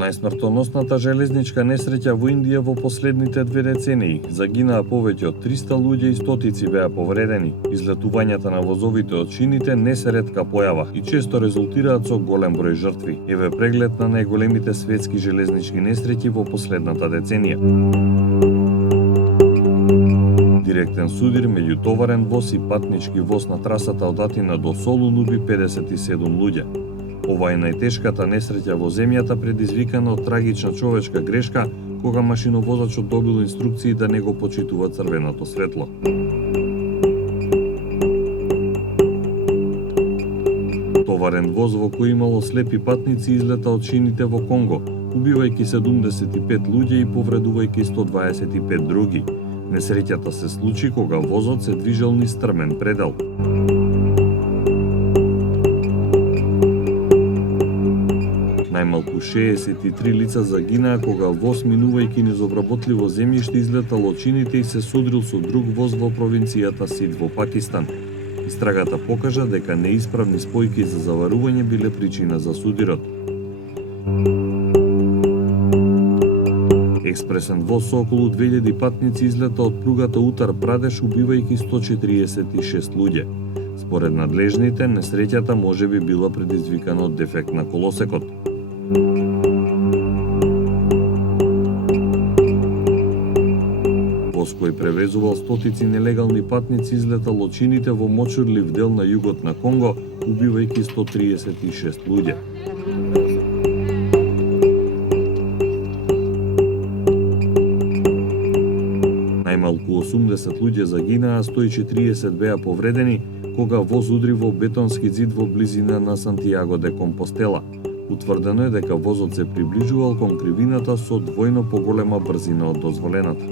најсмртоносната железничка несреќа во Индија во последните 2 децении загинаа повеќе од 300 луѓе и стотици беа повредени. Излетувањата на возовите од шините не се ретка појава и често резултираат со голем број жртви. Еве преглед на најголемите светски железнички несреќи во последната деценија. Директен судир меѓу товарен воз и патнички воз на трасата од Атина до Солун уби 57 луѓе. Ова е најтешката несреќа во земјата предизвикана од трагична човечка грешка кога машиновозачот добил инструкции да не го почитува црвеното светло. Товарен воз во кој имало слепи патници излета од шините во Конго, убивајќи 75 луѓе и повредувајќи 125 други. Несреќата се случи кога возот се движел низ стрмен предел. Најмалку 63 лица загинаа кога воз минувајќи низ обработливо земјиште излетал од шините и се судрил со друг воз во провинцијата Синд во Пакистан. Истрагата покажа дека неисправни спојки за заварување биле причина за судирот. Експресен воз со околу 2000 патници излета од пругата Утар Прадеш убивајќи 146 луѓе. Според надлежните, несреќата можеби била предизвикана од дефект на колосекот. Воз кој превезувал стотици нелегални патници излетал од чините во мочурлив дел на југот на Конго, убивајќи 136 луѓе. Најмалку 80 луѓе загинаа, 140 беа повредени кога воз удри во бетонски зид во близина на Сантијаго де Компостела. Утврдено е дека возот се приближувал кон кривината со двојно поголема брзина од дозволената.